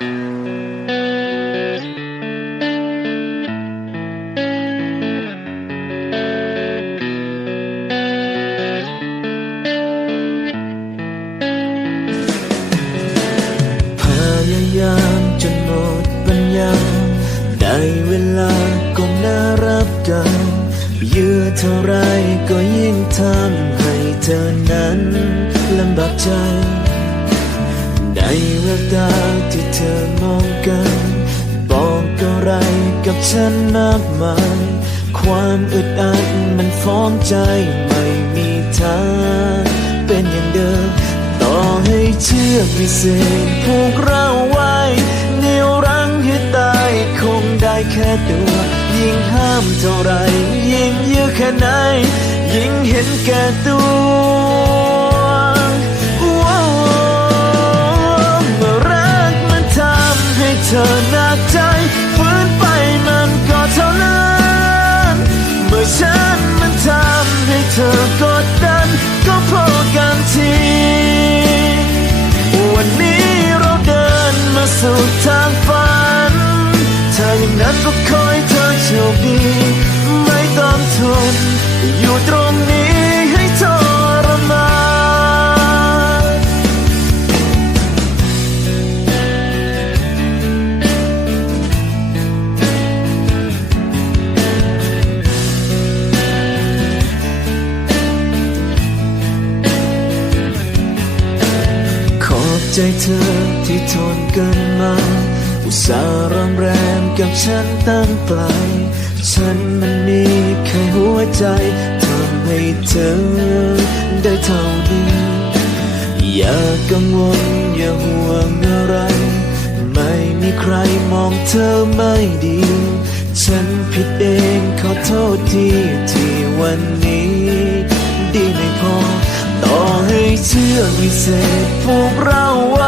เวลาก็น่ารับกันเยือเท่าไรก็ยิ่งทำให้เธอนั้นลำบากใจ ในแววตา ธอมองกัน บอกอะไรกับฉันมากมาย ความอึดอัดมันฟ้องใจไม่มีทางเป็นอย่างเดิม ต่อให้เชื่อกวิเศษผูกเราไว้เนียวรั้งให้ตายคงได้แค่ตัว ยิ่งห้ามเท่าไร ยิ่งยื้อแค่ไหน ยิ่งเห็นแก่ตัว เธอหนักใจฝืนไปมันก็เท่านั้นเมื่อฉันมันทำให้เธอกดดัน ก็พอกันทีวันนี้เราเดินมาสู่ทางฝันถ้าอย่างนั้นก็ค ที่ทนกันมา อุตส่าห์รำแรมกับฉันตั้งไกลฉันมันมีแค่หัวใจทำให้เธอได้เท่านี้อย่ากังวลอย่าห่วงอะไร ไม่มีใครมองเธอไม่ดี ฉันผิดเองขอโทษทีที่วันนี้ ดีไม่พอ ต่อให้เชื่อวิเศษผูกเราว้เ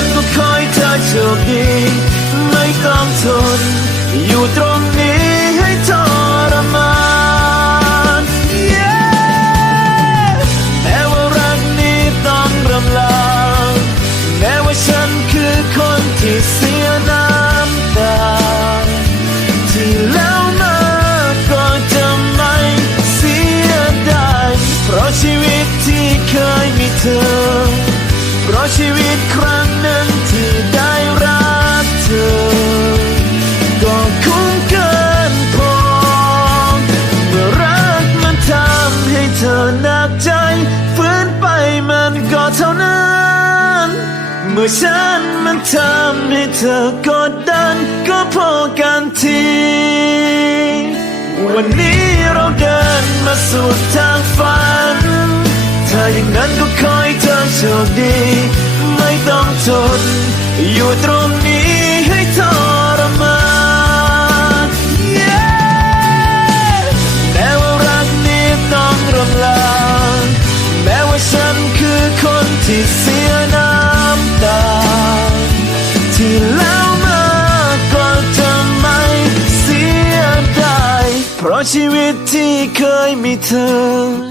นั้นก็คอยเธอโชคดี ไม่ต้องทน อยู่ตรงนี้ให้ทรมาน Yeah แม้ว่ารักนี้ต้องรำลา แม้ว่าฉันคือคนที่เสียน้ำตา ที่แล้วมาก็จะไม่เสียดายเพราะชีวิตที่เคยมีเธอ เพราะชีวิต นั้นก็คอยเธอโชคดี ไม่ต้องทน อยู่ตรงนี้ให้ทรมาน Yeah แม้ว่ารักนี้ต้องรำลาแม้ว่าฉันคือคนที่เสียน้ำตา ที่แล้วมาก็จะไม่เสียดายเพราะชีวิตที่เคยมีเธอ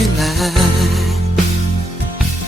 ล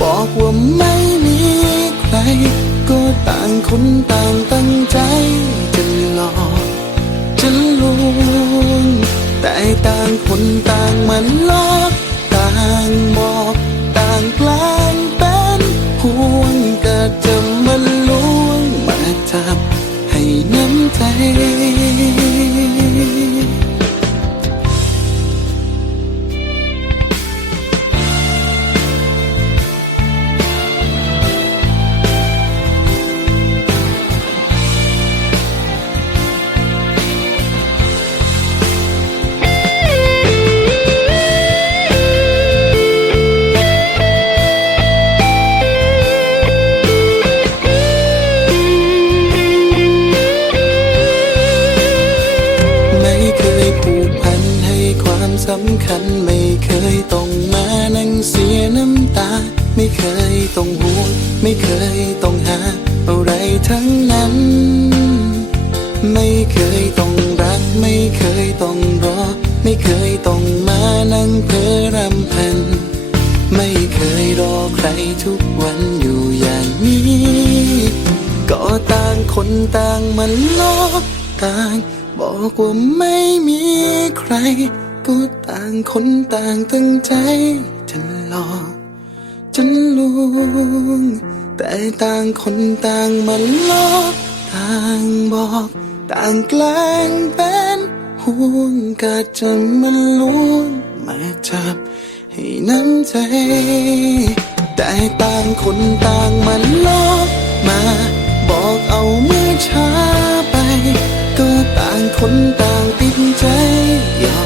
บอกว่าไม่มีใคร ก็ต่างคนต่างตั้งใจจะหลอกจะลวงแต่ต่างคนต่างมาลอกต่างบอกต่างแกล้งเป็นห่วงก็จะมาลวงมาจับให้น้ำใจ ไม่เคยต้องหาอะไรทั้งนั้น ไม่เคยต้องรัก ไม่เคยต้องรอ ไม่เคยต้องมานั่งเพ้อรำพัน ไม่เคยรอใครทุกวันอยู่อย่างนี้ ก็ต่างคนต่างมันลอกต่าง บอกว่าไม่มีใคร ก็ต่างคนต่างตั้งใจจะหลอกจะลวง แต่ต่างคนต่างมันลอกต่างบอก ต่างแกล้งเป็นห่วงก็จะมาลวงมาจับให้น้ำใจ แต่ต่างคนต่างมันลอกมา บอกเอาเมื่อช้าไป ก็ต่างคนต่างติดใจยอ